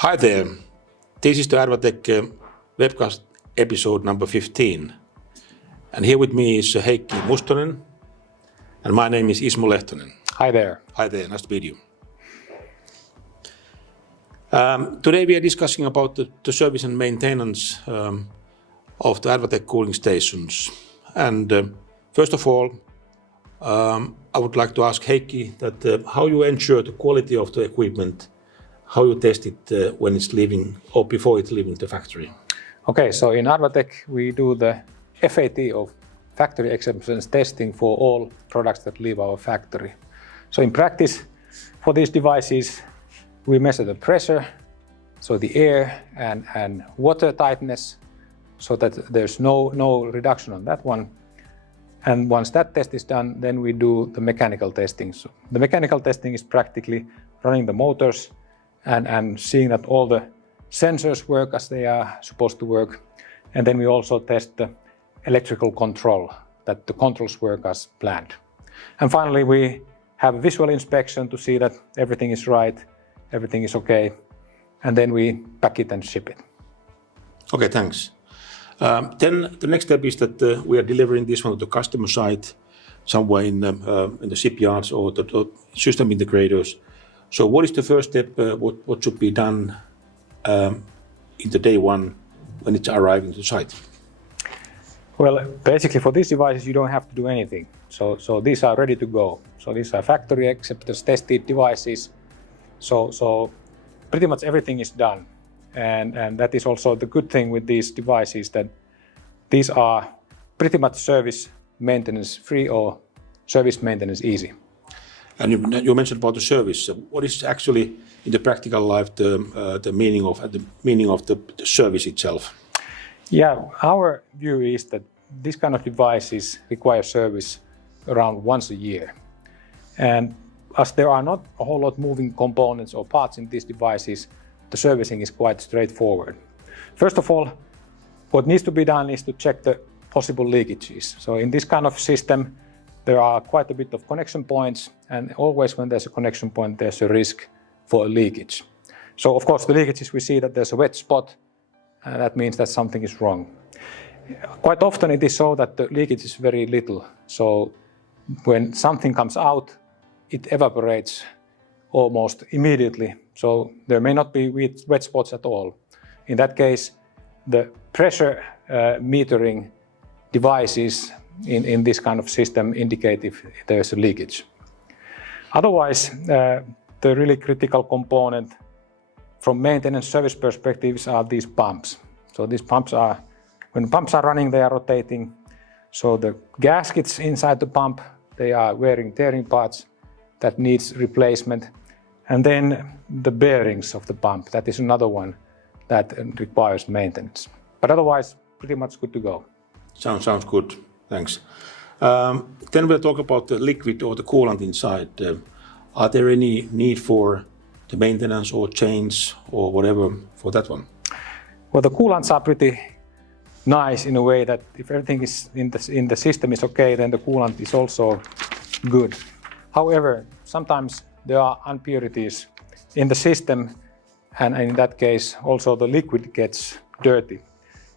Hi there, this is the Adwatec Webcast episode number 15. And here with me is Heikki Mustonen, and my name is Ismo Lehtonen. Hi there. Hi there, nice to meet you. Today we are discussing about the service and maintenance of the Adwatec cooling stations. And first of all, I would like to ask Heikki that how you ensure the quality of the equipment, how you test it when it's leaving or before it's leaving the factory. Okay, so in Adwatec we do the FAT of factory acceptance testing for all products that leave our factory. So in practice, for these devices, we measure the pressure, so the air and water tightness, so that there's no reduction on that one. And once that test is done, then we do the mechanical testing. So the mechanical testing is practically running the motors and seeing that all the sensors work as they are supposed to work. And then we also test the electrical control, that the controls work as planned. And finally, we have a visual inspection to see that everything is right, everything is okay, and then we pack it and ship it. Okay, thanks. Then the next step is that we are delivering this one to the customer site, somewhere in the shipyards or the system integrators. So what is the first step, what should be done in the day one when it's arriving to the site? Well, basically for these devices you don't have to do anything. So these are ready to go. So these are factory acceptance tested devices. So pretty much everything is done. And that is also the good thing with these devices, that these are pretty much service maintenance free or service maintenance easy. And you mentioned about the service. What is actually in the practical life the meaning of the service itself? Yeah, our view is that this kind of devices require service around once a year. And as there are not a whole lot moving components or parts in these devices, the servicing is quite straightforward. First of all, what needs to be done is to check the possible leakages. So in this kind of system, there are quite a bit of connection points, and always when there's a connection point, there's a risk for a leakage. So of course the leakages, we see that there's a wet spot, and that means that something is wrong. Quite often it is so that the leakage is very little. So when something comes out, it evaporates almost immediately. So there may not be wet spots at all. In that case, the pressure metering devices in this kind of system indicate if there's a leakage. Otherwise, the really critical component from maintenance service perspectives are these pumps. So these pumps are, when pumps are running, they are rotating. So the gaskets inside the pump, they are wearing tearing parts that needs replacement. And then the bearings of the pump, that is another one that requires maintenance. But otherwise, pretty much good to go. Sounds good. Thanks. Then we'll talk about the liquid or the coolant inside. Are there any need for the maintenance or change or whatever for that one? Well, the coolants are pretty nice in a way that if everything is in the system is okay, then the coolant is also good. However, sometimes there are impurities in the system, and in that case also the liquid gets dirty.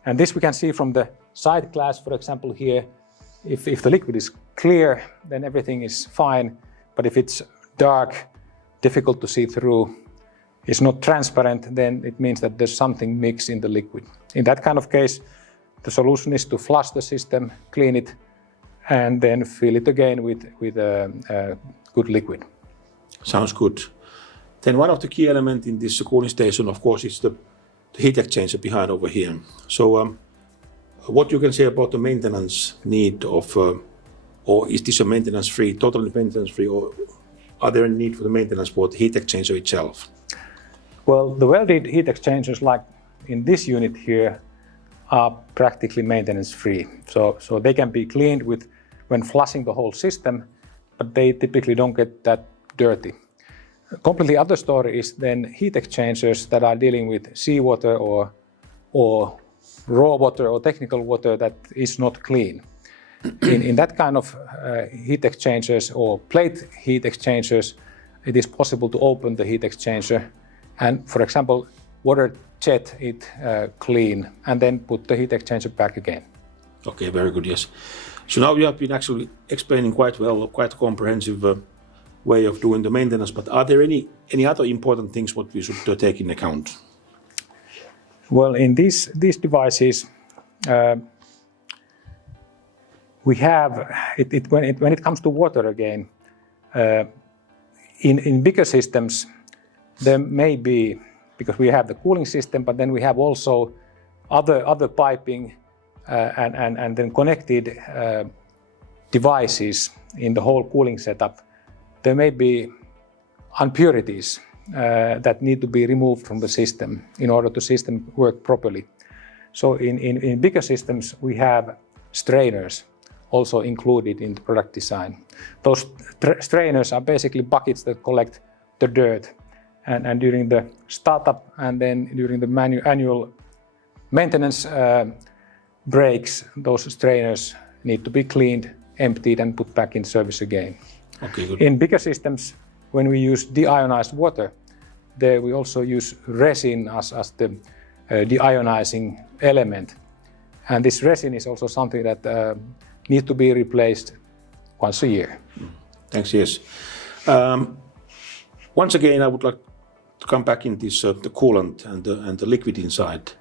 And this we can see from the side glass, for example, here. If the liquid is clear, then everything is fine. But if it's dark, difficult to see through, it's not transparent, then it means that there's something mixed in the liquid. In that kind of case, the solution is to flush the system, clean it, and then fill it again with good liquid. Sounds good. Then one of the key elements in this cooling station, of course, is the heat exchanger behind over here. So what you can say about the maintenance need of, or is this a maintenance-free, totally maintenance-free, or are there a need for the maintenance for the heat exchanger itself? Well, the welded heat exchangers, like in this unit here, are practically maintenance-free. So they can be cleaned when flushing the whole system, but they typically don't get that dirty. A completely other story is then heat exchangers that are dealing with seawater or raw water or technical water that is not clean. In that kind of heat exchangers or plate heat exchangers, it is possible to open the heat exchanger and, for example, water jet it clean, and then put the heat exchanger back again. Okay, very good, yes. So now you have been actually explaining quite well, quite a comprehensive way of doing the maintenance, but are there any other important things what we should take into account? Well, in these devices, we have, when it comes to water again, in bigger systems, there may be, because we have the cooling system, but then we have also other piping and then connected devices in the whole cooling setup. There may be impurities that need to be removed from the system in order to system work properly. So in bigger systems, we have strainers also included in the product design. Those strainers are basically buckets that collect the dirt. And during the startup and then during the annual maintenance breaks, those strainers need to be cleaned, emptied, and put back in service again. Okay, good. In bigger systems, when we use deionized water, there we also use resin as the deionizing element. And this resin is also something that needs to be replaced once a year. Thanks, yes. Once again, I would like to come back in this the coolant and the liquid inside.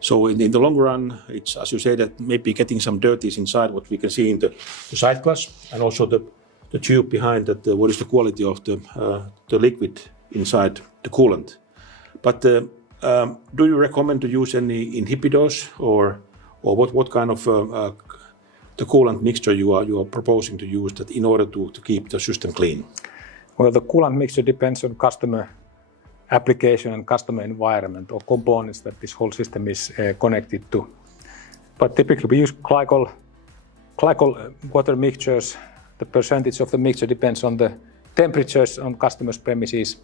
So in the long run, it's, as you say, that maybe getting some dirt is inside what we can see in the side glass, and also the tube behind that. What is the quality of the liquid inside the coolant? But do you recommend to use any inhibitors or what kind of the coolant mixture you are proposing to use that in order to keep the system clean? Well, the coolant mixture depends on customer application and customer environment or components that this whole system is connected to. But typically we use glycol water mixtures. The percentage of the mixture depends on the temperatures on customers' premises.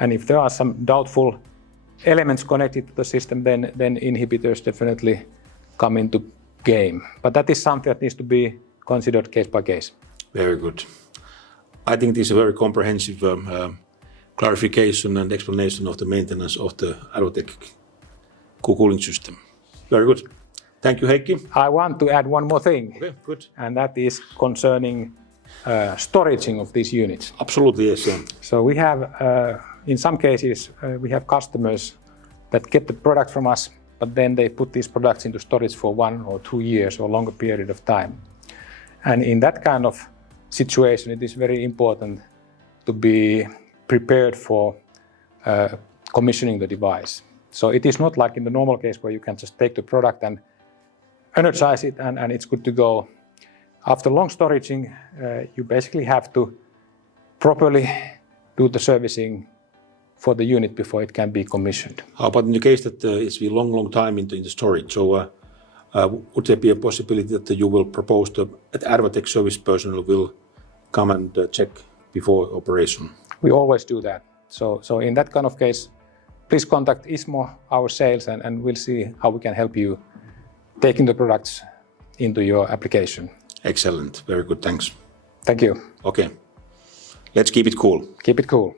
And if there are some doubtful elements connected to the system, then inhibitors definitely come into game. But that is something that needs to be considered case by case. Very good. I think this is a very comprehensive clarification and explanation of the maintenance of the Adwatec cooling system. Very good. Thank you, Heikki. I want to add one more thing. Okay, good. And that is concerning storaging of these units. Absolutely, yes. So we have, in some cases, we have customers that get the product from us, but then they put these products into storage for 1 or 2 years or longer period of time. And in that kind of situation, it is very important to be prepared for commissioning the device. So it is not like in the normal case where you can just take the product and energize it and it's good to go. After long storaging, you basically have to properly do the servicing for the unit before it can be commissioned. How about in the case that it's been long time into the storage? So would there be a possibility that you will propose that Adwatec service personnel will come and check before operation? We always do that. So in that kind of case, please contact Ismo, our sales, and we'll see how we can help you taking the products into your application. Excellent. Very good. Thanks. Thank you. Okay. Let's keep it cool. Keep it cool.